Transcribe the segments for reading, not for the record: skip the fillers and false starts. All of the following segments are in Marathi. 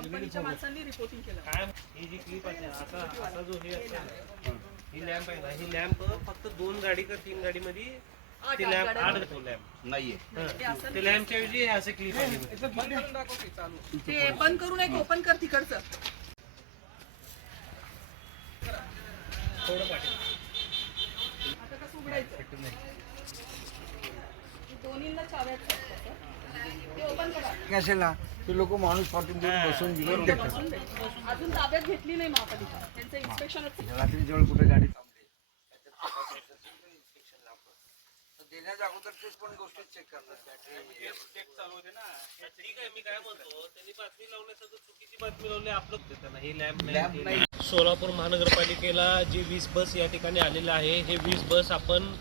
कंपनीच्या माणसांनी रिपोर्टिंग केलं. काय ही जी क्लिप आहे असा जो हे असतो ही लॅम्प आहे ना, ही लॅम्प फक्त 2 गाडी का 3 गाडी मध्ये ते लॅम्प 8 लॅम्प नाहीये. ते लॅम्पच्या ऐवजी हे असे क्लिप आहे. ते बंद करू नये, ओपन कर तिकडचं. थोडं पाठी आता कसं उघडायचं? दोन्हीला चाव्या आहेत. ते ओपन करा. कशाला ते लोक माणूस पाठवून देऊन बसून बिघडून देतात. अजून ताब्यात घेतली नाही महापालिका. त्यांचं इन्स्पेक्शनच रात्री जवळ कुठे गाडी थांबते देण्याच्या अगोदर तेच पण गोष्टी चेक करतात. चेक चालू होते ना. ठीक आहे, मी काय म्हणतो त्यांनी बातमी लावण्यासाठी चुकीची बातमी लावली अपलोड देताना हे लॅम्प नाही. सोलापूर महानगरपालिकेला जी 20 बस या ठिकाणी आलेलं आहे, हे 20 बस आपण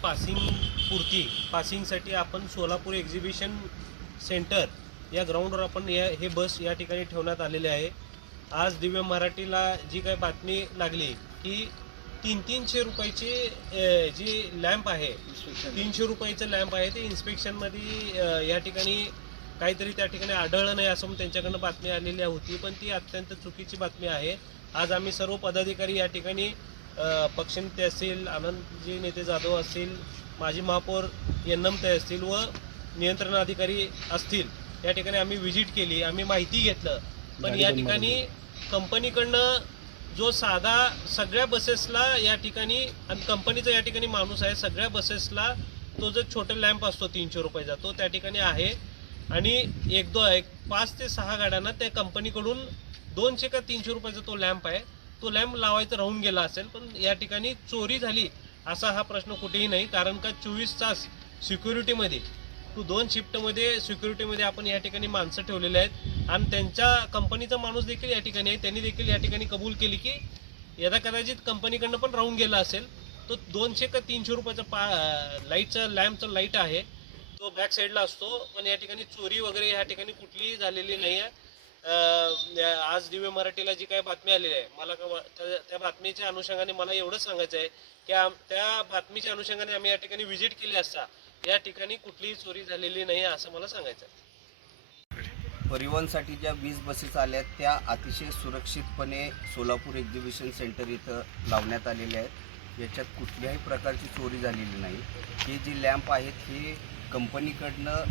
पासिंगसाठी आपण सोलापूर एक्झिबिशन सेंटर या ग्राउंडवर आपण हे बस या ठिकाणी ठेवण्यात आलेले आहे. आज दिव्य मराठीला जी काही बातमी लागली की 300 रुपयाचे जी लॅम्प आहे, 300 रुपयाचं लॅम्प आहे ते इन्स्पेक्शनमध्ये या ठिकाणी काहीतरी त्या ठिकाणी आढळलं नाही असं त्यांच्याकडनं बातमी आलेली होती, पण ती अत्यंत चुकीची बातमी आहे. आज आम्ही सर्व पदाधिकारी या ठिकाणी पक्षनेते असतील, आनंदजी नेते जाधव असतील, माजी महापौर यन्नमते असतील व नियंत्रण अधिकारी असतील, या ठिकाणी आम्ही व्हिजिट केली, आम्ही माहिती घेतलं. पण या ठिकाणी कंपनीकडनं जो साधा सगळ्या बसेसला या ठिकाणी आणि कंपनीचा या ठिकाणी माणूस आहे, सगळ्या बसेसला तो जो छोटा लॅम्प असतो 300 रुपयाचा तो त्या ठिकाणी आहे. आणि 5 ते 6 गाड्यांना त्या कंपनीकडून 200 का 300 रुपयाचा तो लॅम्प आहे, तो लॅम्प लावायचा राहून गेला असेल. पण या ठिकाणी चोरी झाली असा हा प्रश्न कुठेही नाही, कारण का 24 तास सिक्युरिटीमध्ये 2 शिफ्टमध्ये सिक्युरिटीमध्ये आपण या ठिकाणी माणसं ठेवलेले आहेत. आणि त्यांच्या कंपनीचा माणूस देखील या ठिकाणी आहे, त्यांनी देखील या ठिकाणी कबूल केली की यदा कदाचित कंपनीकडनं पण राहून गेला असेल. तो 200 का 300 रुपयाचा लाईटचा लॅम्पचा लाईट आहे, तो बॅक साईडला असतो. पण या ठिकाणी चोरी वगैरे या ठिकाणी कुठलीही झालेली नाही आहे. आज दिव्य मराठीला जी काही बातमी आलेली आहे, मला त्या बातमीच्या अनुषंगाने मला एवढंच सांगायचं आहे की त्या बातमीच्या अनुषंगाने आम्ही या ठिकाणी व्हिजिट केली असता या ठिकाणी कुठलीही चोरी झालेली नाही असं मला सांगायचं आहे. परिवहनसाठी ज्या 20 बसेस आल्या त्या अतिशय सुरक्षितपणे सोलापूर एक्झिबिशन सेंटर इथं लावण्यात आलेल्या आहेत. याच्यात कुठल्याही प्रकारची चोरी झालेली नाही. हे जी लॅम्प आहेत हे कंपनीकडनं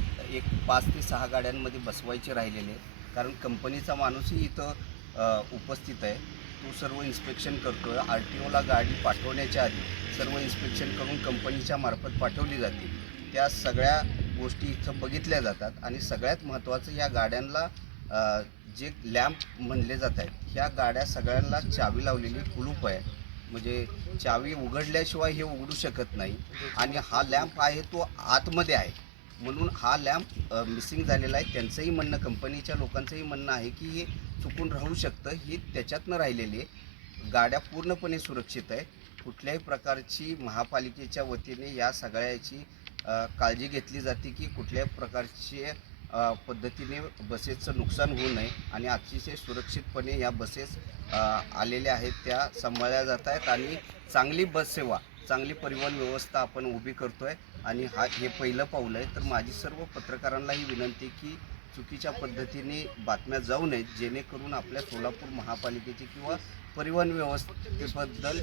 5 ते 6 गाड्यांमध्ये बसवायचे राहिलेले आहेत, कारण कंपनीचा माणूसही इथं उपस्थित आहे. तो सर्व इन्स्पेक्शन करतो आहे. RTOला गाडी पाठवण्याच्या आधी सर्व इन्स्पेक्शन करून कंपनीच्या मार्फत पाठवली जाते. त्या सगळ्या गोष्टी इथं बघितल्या जातात. आणि सगळ्यात महत्त्वाचं या गाड्यांना जे लॅम्प म्हणले जात आहेत, ह्या गाड्या सगळ्यांना चावी लावलेली कुलूप आहे, म्हणजे चावी उघडल्याशिवाय हे उघडू शकत नाही. आणि हा लॅम्प आहे तो आतमध्ये आहे, म्हणून हा लॅम्प मिसिंग झालेला आहे. त्यांचंही म्हणणं, कंपनीच्या लोकांचंही म्हणणं आहे की हे चुकून राहू शकतं. ही त्याच्यातनं राहिलेली आहे. गाड्या पूर्णपणे सुरक्षित आहे. कुठल्याही प्रकारची महापालिकेच्या वतीने या सगळ्याची काळजी घेतली जाते की कुठल्याही प्रकारचे पद्धतीने बसेसचं नुकसान होऊ नये. आणि अतिशय सुरक्षितपणे या बसेस आलेल्या आहेत त्या सांभाळल्या जात आहेत. आणि चांगली बस सेवा, चांगली परिवहन व्यवस्था आपण उभी करतो आहे. आणि हे पहिलं पाऊल आहे. तर माझी सर्व पत्रकारांनाही विनंती की चुकीच्या पद्धतीने बातम्या जाऊ नयेत, जेणेकरून आपल्या सोलापूर महापालिकेची किंवा परिवहन व्यवस्थेबद्दल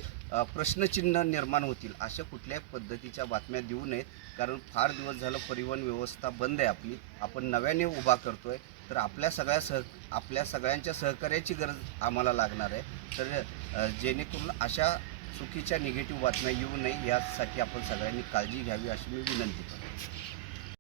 प्रश्नचिन्ह निर्माण होतील अशा कुठल्याही पद्धतीच्या बातम्या देऊ नयेत. कारण फार दिवस झालं परिवहन व्यवस्था बंद आहे आपली, आपण नव्याने उभा करतो आहे. तर आपल्या सगळ्यांच्या सहकार्याची गरज आम्हाला लागणार आहे. तर जेणेकरून अशा चुकीच्या निगेटिव्ह बातम्या येऊ नये यासाठी आपण सगळ्यांनी काळजी घ्यावी अशी मी विनंती करतो.